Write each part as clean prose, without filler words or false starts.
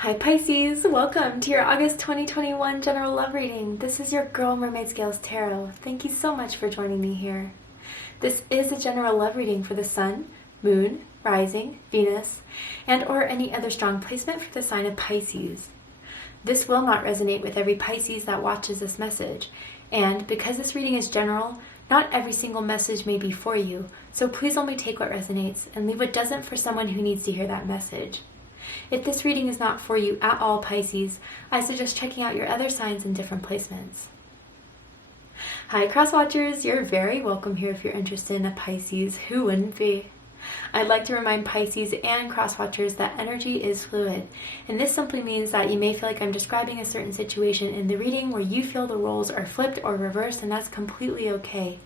Hi Pisces, welcome to your August 2021 general love reading. This is your girl Mermaid Scales Tarot. Thank you so much for joining me here. This is a general love reading for the Sun, Moon, Rising, Venus, and or any other strong placement for the sign of Pisces. This will not resonate with every Pisces that watches this message, and because this reading is general, not every single message may be for you, so please only take what resonates and leave what doesn't for someone who needs to hear that message. If this reading is not for you at all, Pisces, I suggest checking out your other signs in different placements. Hi Cross Watchers, you're very welcome here if you're interested in a Pisces. Who wouldn't be? I'd like to remind Pisces and Cross Watchers that energy is fluid, and this simply means that you may feel like I'm describing a certain situation in the reading where you feel the roles are flipped or reversed, and that's completely okay.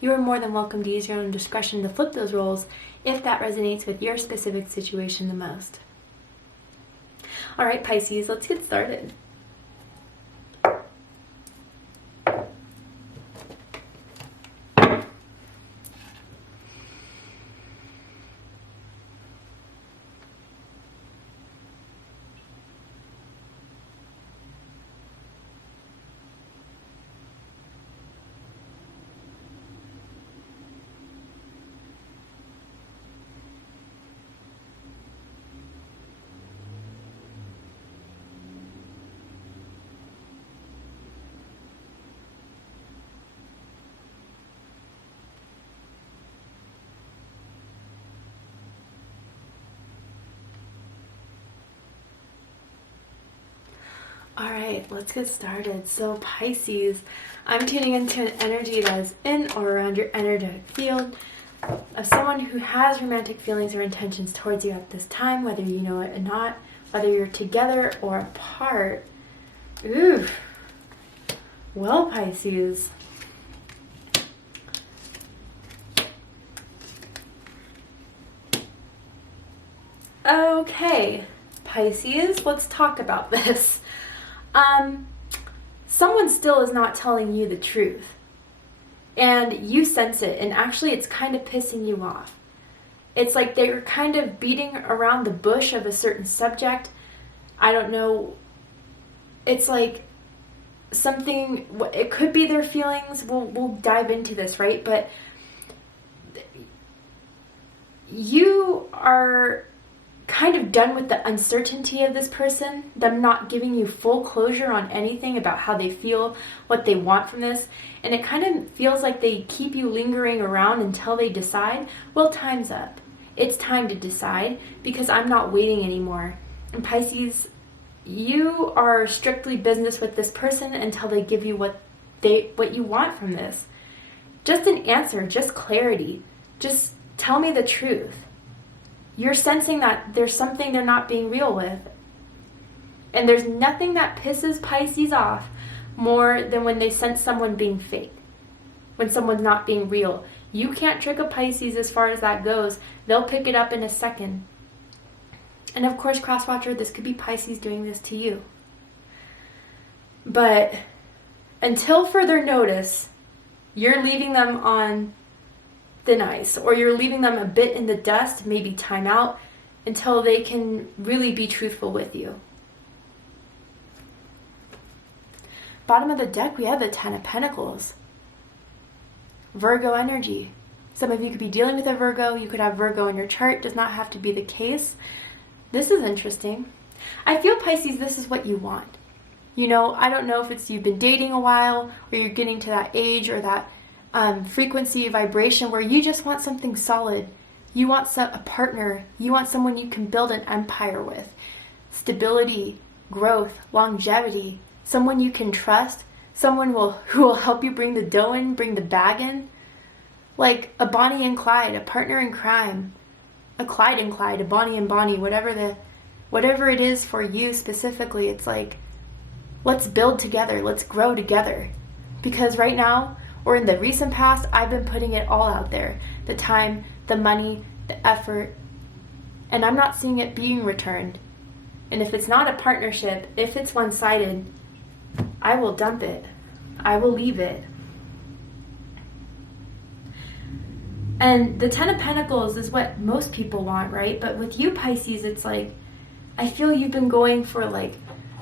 You are more than welcome to use your own discretion to flip those roles if that resonates with your specific situation the most. All right, Pisces, let's get started. All right, let's get started. So Pisces, I'm tuning into an energy that is in or around your energetic field of someone who has romantic feelings or intentions towards you at this time, whether you know it or not, whether you're together or apart. Ooh. Well, Pisces. Okay, Pisces, let's talk about this. Someone still is not telling you the truth, and you sense it, and actually it's kind of pissing you off. It's like they're kind of beating around the bush of a certain subject. I don't know. It's like something, it could be their feelings. We'll dive into this, right? But you are kind of done with the uncertainty of this person, them not giving you full closure on anything about how they feel, what they want from this, and it kind of feels like they keep you lingering around until they decide. Well, time's up. It's time to decide because I'm not waiting anymore. And Pisces, you are strictly business with this person until they give you what you want from this. Just an answer, just clarity. Just tell me the truth. You're sensing that there's something they're not being real with. And there's nothing that pisses Pisces off more than when they sense someone being fake. When someone's not being real. You can't trick a Pisces as far as that goes. They'll pick it up in a second. And of course, Crosswatcher, this could be Pisces doing this to you. But until further notice, you're leaving them on thin ice, or you're leaving them a bit in the dust, maybe time out, until they can really be truthful with you. Bottom of the deck, we have the Ten of Pentacles. Virgo energy. Some of you could be dealing with a Virgo. You could have Virgo in your chart. Does not have to be the case. This is interesting. I feel, Pisces, this is what you want. You know, I don't know if it's you've been dating a while, or you're getting to that age or that frequency, vibration where you just want something solid. You want a partner. You want someone you can build an empire with. Stability, growth, longevity. Someone you can trust. Someone who will help you bring the dough in, bring the bag in. Like a Bonnie and Clyde, a partner in crime. A Clyde and Clyde, a Bonnie and Bonnie, whatever it is for you specifically. It's like, let's build together. Let's grow together. Because right now, or in the recent past, I've been putting it all out there. The time, the money, the effort. And I'm not seeing it being returned. And if it's not a partnership, if it's one-sided, I will dump it. I will leave it. And the Ten of Pentacles is what most people want, right? But with you, Pisces, it's like, I feel you've been going for like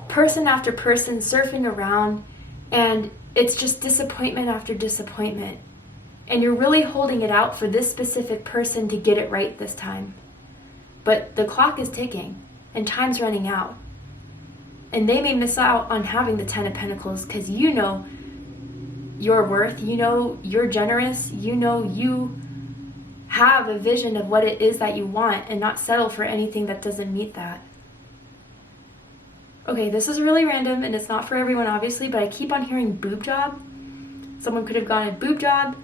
person after person, surfing around, and it's just disappointment after disappointment. And you're really holding it out for this specific person to get it right this time. But the clock is ticking and time's running out. And they may miss out on having the Ten of Pentacles because you know your worth, you know you're generous, you know you have a vision of what it is that you want and not settle for anything that doesn't meet that. Okay, this is really random and it's not for everyone obviously, but I keep on hearing boob job. Someone could have gone a boob job,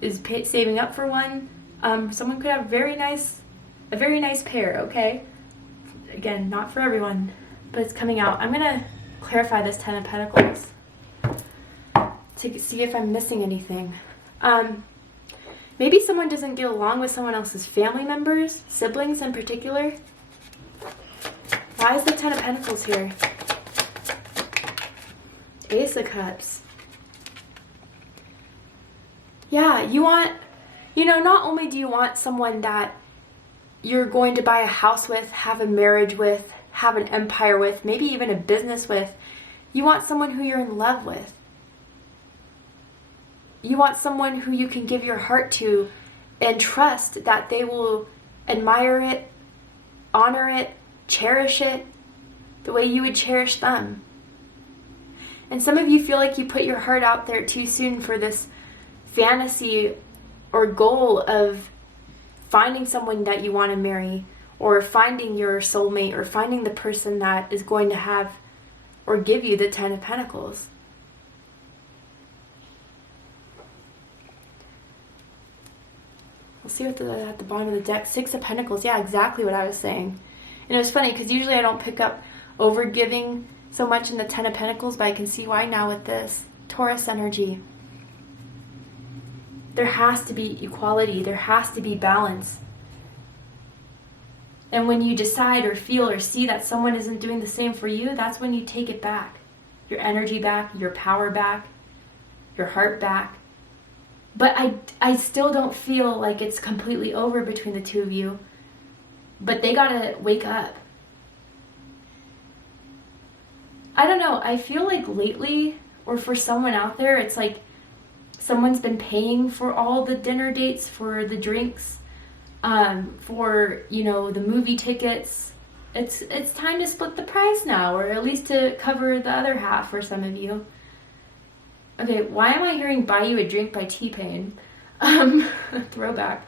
is saving up for one. Someone could have a very nice pair, okay? Again, not for everyone, but it's coming out. I'm gonna clarify this Ten of Pentacles to see if I'm missing anything. Maybe someone doesn't get along with someone else's family members, siblings in particular. Why is the Ten of Pentacles here? Ace of Cups. Yeah, you want, not only do you want someone that you're going to buy a house with, have a marriage with, have an empire with, maybe even a business with, you want someone who you're in love with. You want someone who you can give your heart to and trust that they will admire it, honor it, cherish it the way you would cherish them. And some of you feel like you put your heart out there too soon for this fantasy or goal of finding someone that you want to marry, or finding your soulmate, or finding the person that is going to have or give you the Ten of Pentacles. We'll see what at the bottom of the deck. Six of Pentacles. Yeah, exactly what I was saying. And it was funny because usually I don't pick up over giving so much in the Ten of Pentacles, but I can see why now with this. Taurus energy. There has to be equality. There has to be balance. And when you decide or feel or see that someone isn't doing the same for you, that's when you take it back. Your energy back, your power back, your heart back. But I still don't feel like it's completely over between the two of you. But they gotta wake up. I don't know, I feel like lately, or for someone out there, it's like someone's been paying for all the dinner dates, for the drinks, for, the movie tickets. It's time to split the price now, or at least to cover the other half for some of you. Okay, why am I hearing Buy You a Drink by T-Pain? Throwback.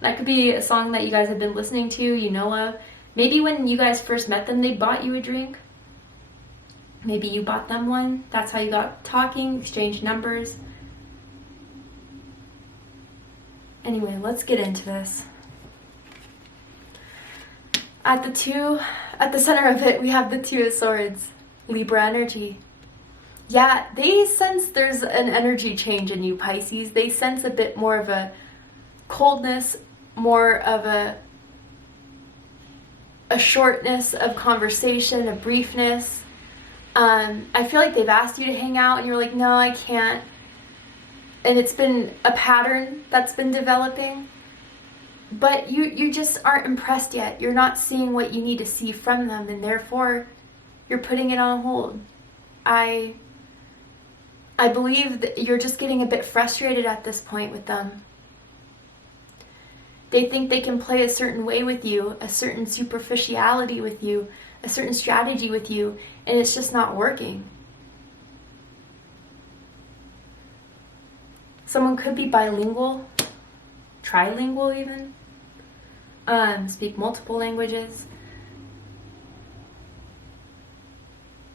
That could be a song that you guys have been listening to, you know of. Maybe when you guys first met them, they bought you a drink. Maybe you bought them one. That's how you got talking, exchanged numbers. Anyway, let's get into this. At the center of it, we have the Two of Swords. Libra energy. Yeah, they sense there's an energy change in you, Pisces. They sense a bit more of a coldness, more of a shortness of conversation, a briefness. I feel like they've asked you to hang out and you're like, no, I can't. And it's been a pattern that's been developing. But you just aren't impressed yet. You're not seeing what you need to see from them, and therefore you're putting it on hold. I believe that you're just getting a bit frustrated at this point with them. They think they can play a certain way with you, a certain superficiality with you, a certain strategy with you, and it's just not working. Someone could be bilingual, trilingual even, speak multiple languages.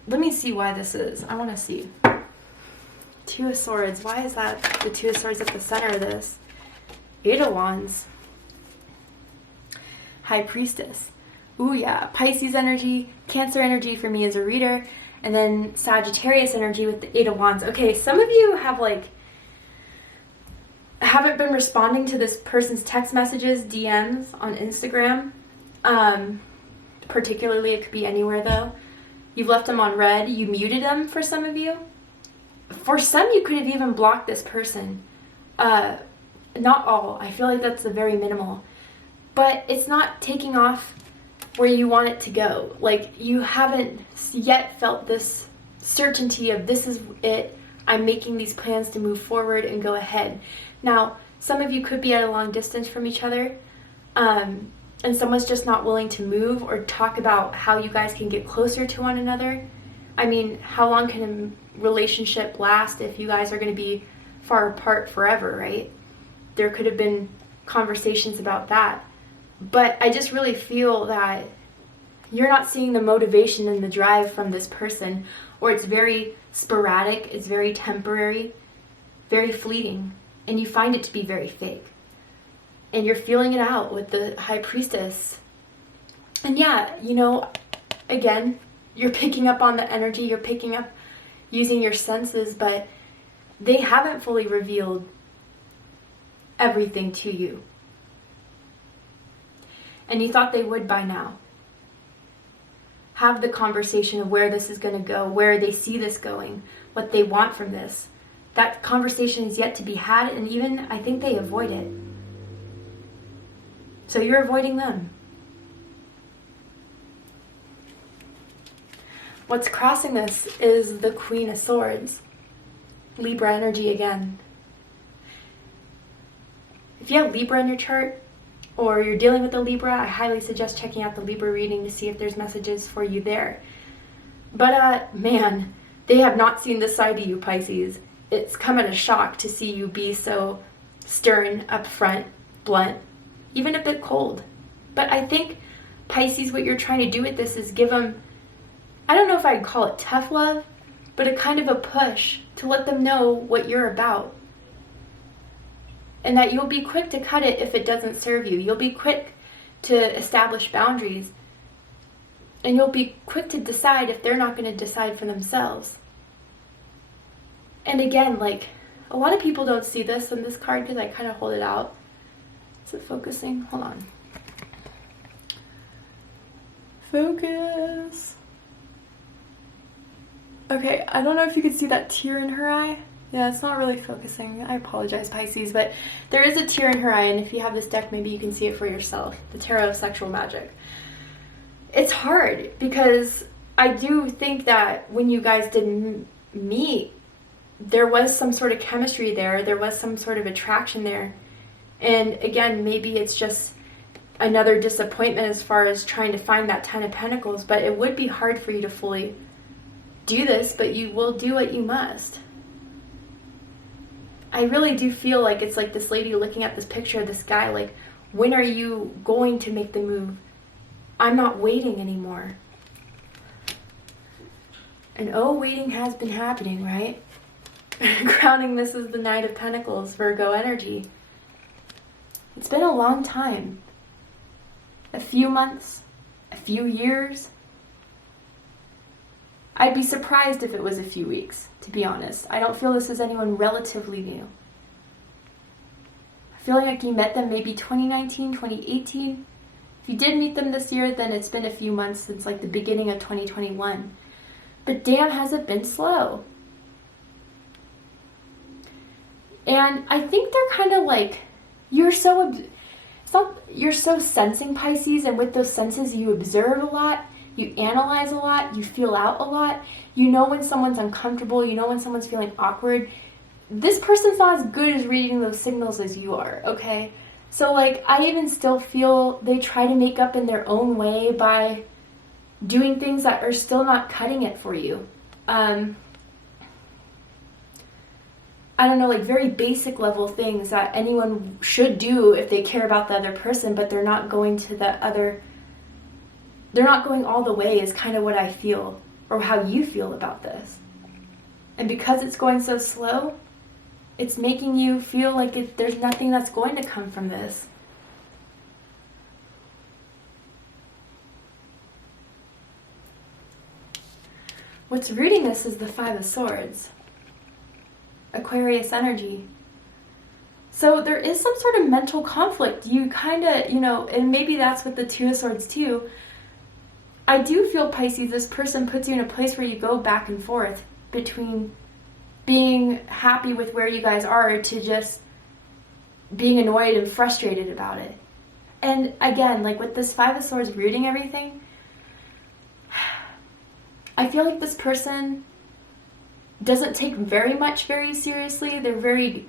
Let me see why this is. I want to see. Two of Swords. Why is that the Two of Swords at the center of this? Eight of Wands. High Priestess. Ooh, yeah. Pisces energy, Cancer energy for me as a reader, and then Sagittarius energy with the Eight of Wands. Okay, some of you haven't been responding to this person's text messages, DMs on Instagram. Particularly, it could be anywhere though. You've left them on red. You muted them for some of you. For some, you could have even blocked this person. Not all. I feel like that's a very minimal. But it's not taking off where you want it to go. Like, you haven't yet felt this certainty of this is it, I'm making these plans to move forward and go ahead. Now, some of you could be at a long distance from each other, and someone's just not willing to move or talk about how you guys can get closer to one another. I mean, how long can a relationship last if you guys are going to be far apart forever, right? There could have been conversations about that. But I just really feel that you're not seeing the motivation and the drive from this person, or it's very sporadic, it's very temporary, very fleeting, and you find it to be very fake. And you're feeling it out with the High Priestess. And yeah, you know, again, you're picking up on the energy, you're picking up using your senses, but they haven't fully revealed everything to you. And you thought they would by now. Have the conversation of where this is going to go, where they see this going, what they want from this. That conversation is yet to be had, and even I think they avoid it. So you're avoiding them. What's crossing this is the Queen of Swords. Libra energy again. If you have Libra in your chart, or you're dealing with a Libra, I highly suggest checking out the Libra reading to see if there's messages for you there. But man, they have not seen this side of you, Pisces. It's come at a shock to see you be so stern, upfront, blunt, even a bit cold. But I think, Pisces, what you're trying to do with this is give them, I don't know if I'd call it tough love, but a kind of a push to let them know what you're about. And that you'll be quick to cut it if it doesn't serve you. You'll be quick to establish boundaries. And you'll be quick to decide if they're not going to decide for themselves. And again, like, a lot of people don't see this in this card because I kind of hold it out. Is it focusing? Hold on. Focus. Okay, I don't know if you can see that tear in her eye. Yeah, it's not really focusing. I apologize, Pisces, but there is a tear in her eye, and if you have this deck, maybe you can see it for yourself. The Tarot of Sexual Magic. It's hard because I do think that when you guys didn't meet, there was some sort of chemistry there. There was some sort of attraction there. And again, maybe it's just another disappointment as far as trying to find that Ten of Pentacles, but it would be hard for you to fully do this, but you will do what you must. I really do feel like it's like this lady looking at this picture of this guy, like, when are you going to make the move? I'm not waiting anymore. And oh, waiting has been happening, right? Crowning this is the Knight of Pentacles, Virgo energy. It's been a long time. A few months, a few years. I'd be surprised if it was a few weeks, to be honest. I don't feel this is anyone relatively new. I feel like you met them maybe 2019, 2018. If you did meet them this year, then it's been a few months since like the beginning of 2021. But damn, has it been slow. And I think they're kind of like, you're so sensing, Pisces, and with those senses you observe a lot. You analyze a lot, you feel out a lot, you know when someone's uncomfortable, you know when someone's feeling awkward. This person's not as good as reading those signals as you are, okay? So like, I even still feel they try to make up in their own way by doing things that are still not cutting it for you. I don't know, like very basic level things that anyone should do if they care about the other person, but they're not going to the other. They're not going all the way is kind of what I feel, or how you feel about this. And because it's going so slow, it's making you feel like there's nothing that's going to come from this. What's rooting this is the Five of Swords. Aquarius energy. So there is some sort of mental conflict. You kind of, and maybe that's with the Two of Swords too. I do feel, Pisces, this person puts you in a place where you go back and forth between being happy with where you guys are to just being annoyed and frustrated about it. And again, like with this Five of Swords rooting everything, I feel like this person doesn't take very much very seriously. They're very...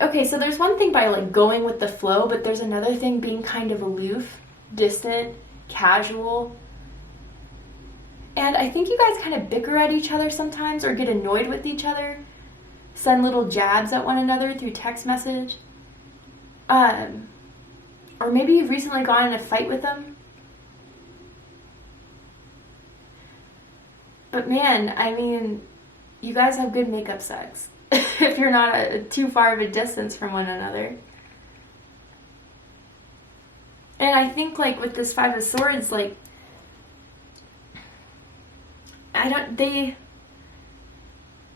Okay, so there's one thing by like going with the flow, but there's another thing being kind of aloof, distant, casual. And I think you guys kind of bicker at each other sometimes or get annoyed with each other. Send little jabs at one another through text message. Or maybe you've recently gone in a fight with them. But man, I mean, you guys have good makeup sex. If you're not too far of a distance from one another. And I think like with this Five of Swords, like,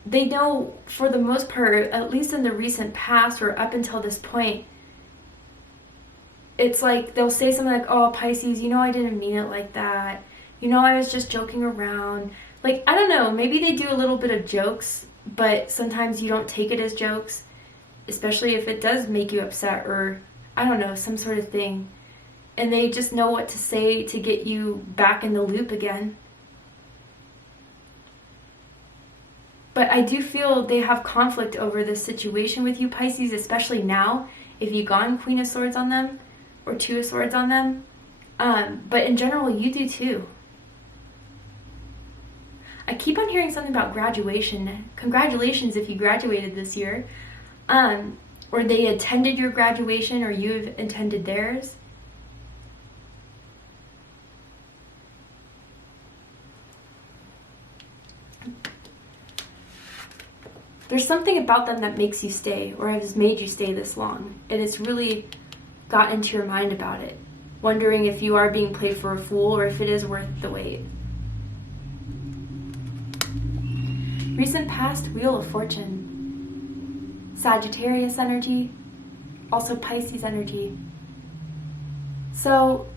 they know for the most part, at least in the recent past or up until this point, it's like they'll say something like, oh, Pisces, you know I didn't mean it like that. You know I was just joking around. Like, I don't know, maybe they do a little bit of jokes, but sometimes you don't take it as jokes, especially if it does make you upset or, I don't know, some sort of thing. And they just know what to say to get you back in the loop again. But I do feel they have conflict over this situation with you, Pisces, especially now, if you've gone Queen of Swords on them, or Two of Swords on them. But in general, you do too. I keep on hearing something about graduation. Congratulations if you graduated this year. Or they attended your graduation, or you've attended theirs. There's something about them that makes you stay, or has made you stay this long, and it's really got into your mind about it, wondering if you are being played for a fool or if it is worth the wait. Recent past, Wheel of Fortune. Sagittarius energy, also Pisces energy. So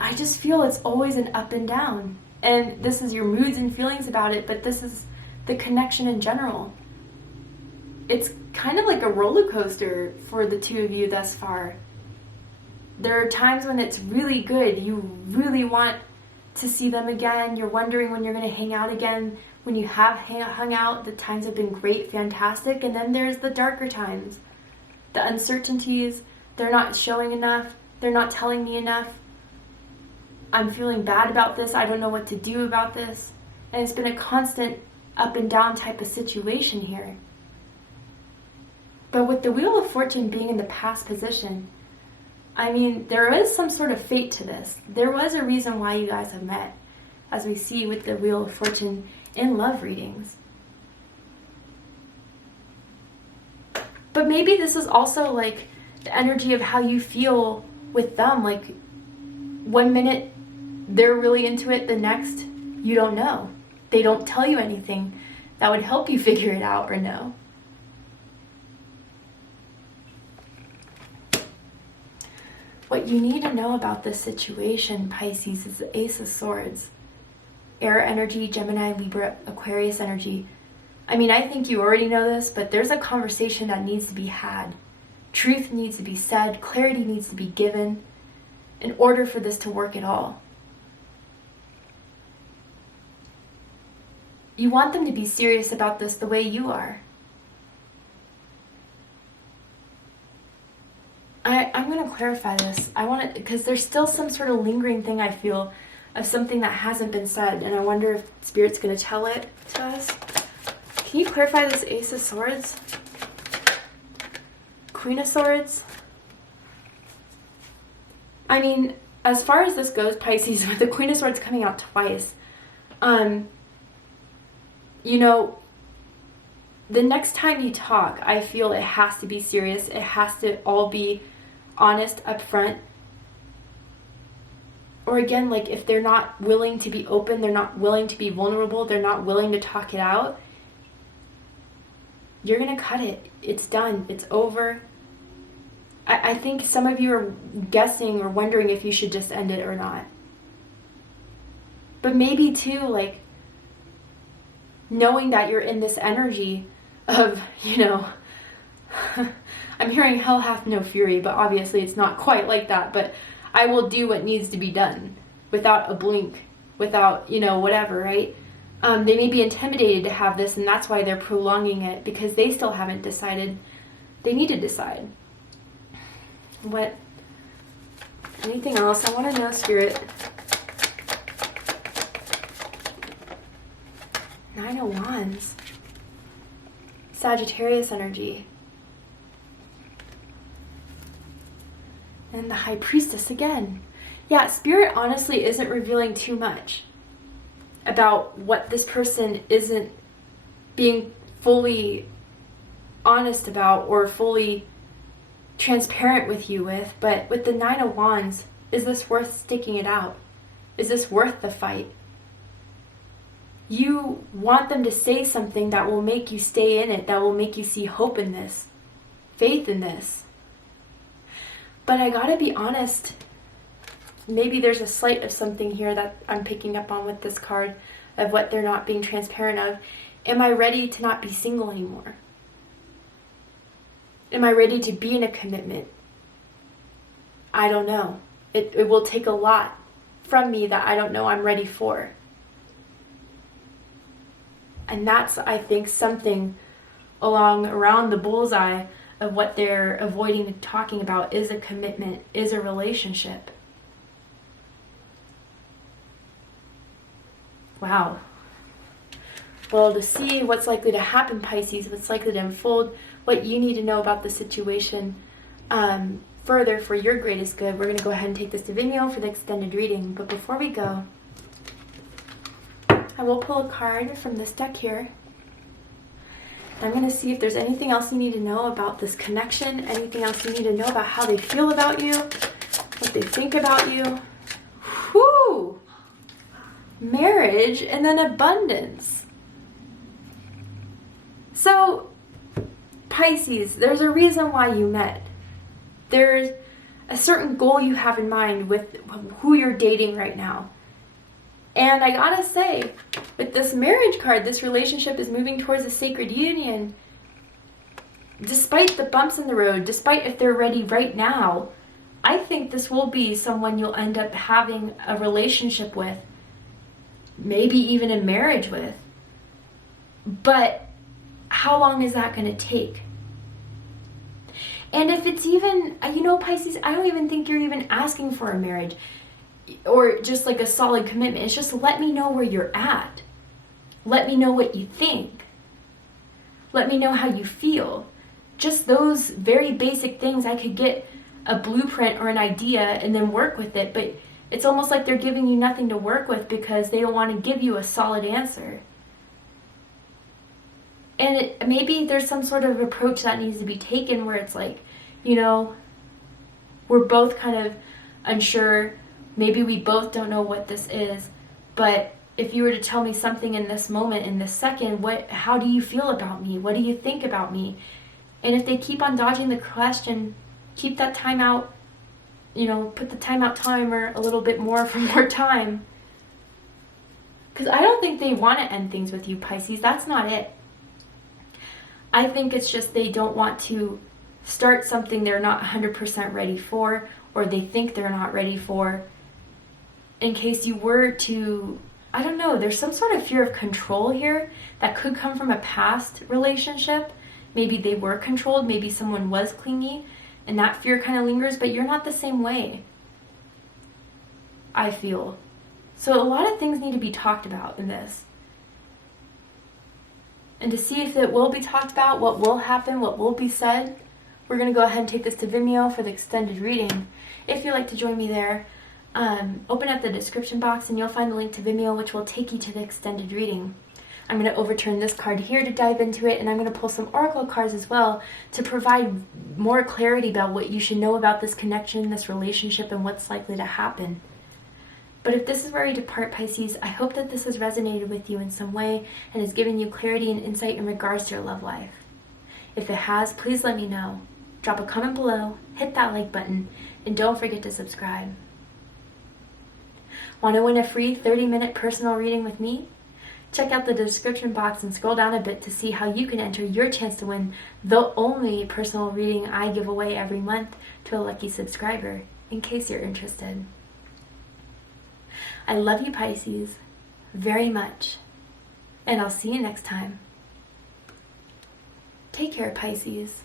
I just feel it's always an up and down, and this is your moods and feelings about it, but this is the connection in general. It's kind of like a roller coaster for the two of you thus far. There are times when it's really good. You really want to see them again. You're wondering when you're going to hang out again. When you have hung out, the times have been great, fantastic. And then there's the darker times. The uncertainties. They're not showing enough. They're not telling me enough. I'm feeling bad about this. I don't know what to do about this. And it's been a constant up and down type of situation here. But with the Wheel of Fortune being in the past position, I mean, there is some sort of fate to this. There was a reason why you guys have met, as we see with the Wheel of Fortune in love readings. But maybe this is also like the energy of how you feel with them. Like, one minute they're really into it, the next you don't know. They don't tell you anything that would help you figure it out or know. What you need to know about this situation, Pisces, is the Ace of Swords. Air energy, Gemini, Libra, Aquarius energy. I mean, I think you already know this, but there's a conversation that needs to be had. Truth needs to be said, clarity needs to be given in order for this to work at all. You want them to be serious about this the way you are. I'm going to clarify this. I want to, because there's still some sort of lingering thing I feel of something that hasn't been said, and I wonder if Spirit's going to tell it to us. Can you clarify this Ace of Swords? Queen of Swords? I mean, as far as this goes, Pisces, with the Queen of Swords coming out twice, you know, the next time you talk, I feel it has to be serious. It has to all be honest up front. Or again, like if they're not willing to be open, they're not willing to be vulnerable, they're not willing to talk it out, you're going to cut it. It's done. It's over. I think some of you are guessing or wondering if you should just end it or not. But maybe too, like, knowing that you're in this energy of, you know, I'm hearing hell hath no fury, but obviously it's not quite like that. But I will do what needs to be done without a blink, without, whatever, right? They may be intimidated to have this, and that's why they're prolonging it, because they still haven't decided. They need to decide. Anything else? I want to know, Spirit. 9 of Wands. Sagittarius energy. And the High Priestess again. Yeah, Spirit honestly isn't revealing too much about what this person isn't being fully honest about or fully transparent with you with. But with the 9 of Wands, is this worth sticking it out? Is this worth the fight? You want them to say something that will make you stay in it, that will make you see hope in this, faith in this. But I gotta be honest, maybe there's a slight of something here that I'm picking up on with this card of what they're not being transparent of. Am I ready to not be single anymore? Am I ready to be in a commitment? I don't know. It will take a lot from me that I don't know I'm ready for. And that's, I think, something around the bullseye of what they're avoiding talking about is a commitment, is a relationship. Wow. Well, to see what's likely to happen, Pisces, what's likely to unfold, what you need to know about the situation further for your greatest good, we're going to go ahead and take this to Vimeo for the extended reading. But before we go, I will pull a card from this deck here. I'm going to see if there's anything else you need to know about this connection, anything else you need to know about how they feel about you, what they think about you. Whew! Marriage and then abundance. So, Pisces, there's a reason why you met. There's a certain goal you have in mind with who you're dating right now. And I gotta say, with this marriage card, this relationship is moving towards a sacred union. Despite the bumps in the road, despite if they're ready right now, I think this will be someone you'll end up having a relationship with, maybe even in marriage with. But how long is that going to take? And if it's even, Pisces, I don't even think you're even asking for a marriage or just like a solid commitment. It's just let me know where you're at. Let me know what you think. Let me know how you feel. Just those very basic things. I could get a blueprint or an idea and then work with it, but it's almost like they're giving you nothing to work with because they don't want to give you a solid answer. And maybe there's some sort of approach that needs to be taken where it's like, we're both kind of unsure. Maybe we both don't know what this is. But if you were to tell me something in this moment, in this second, how do you feel about me? What do you think about me? And if they keep on dodging the question, keep that timeout, put the timeout timer a little bit more for more time. Because I don't think they want to end things with you, Pisces. That's not it. I think it's just they don't want to start something they're not 100% ready for, or they think they're not ready for. In case you were to, I don't know, there's some sort of fear of control here that could come from a past relationship. Maybe they were controlled, maybe someone was clingy, and that fear kind of lingers, but you're not the same way, I feel. So a lot of things need to be talked about in this. And to see if it will be talked about, what will happen, what will be said, we're going to go ahead and take this to Vimeo for the extended reading. If you'd like to join me there, open up the description box and you'll find the link to Vimeo, which will take you to the extended reading. I'm going to overturn this card here to dive into it, and I'm going to pull some oracle cards as well to provide more clarity about what you should know about this connection, this relationship, and what's likely to happen. But if this is where you depart, Pisces, I hope that this has resonated with you in some way and has given you clarity and insight in regards to your love life. If it has, please let me know. Drop a comment below, hit that like button, and don't forget to subscribe. Want to win a free 30-minute personal reading with me? Check out the description box and scroll down a bit to see how you can enter your chance to win the only personal reading I give away every month to a lucky subscriber. in case you're interested. I love you, Pisces, very much, and I'll see you next time. Take care, Pisces.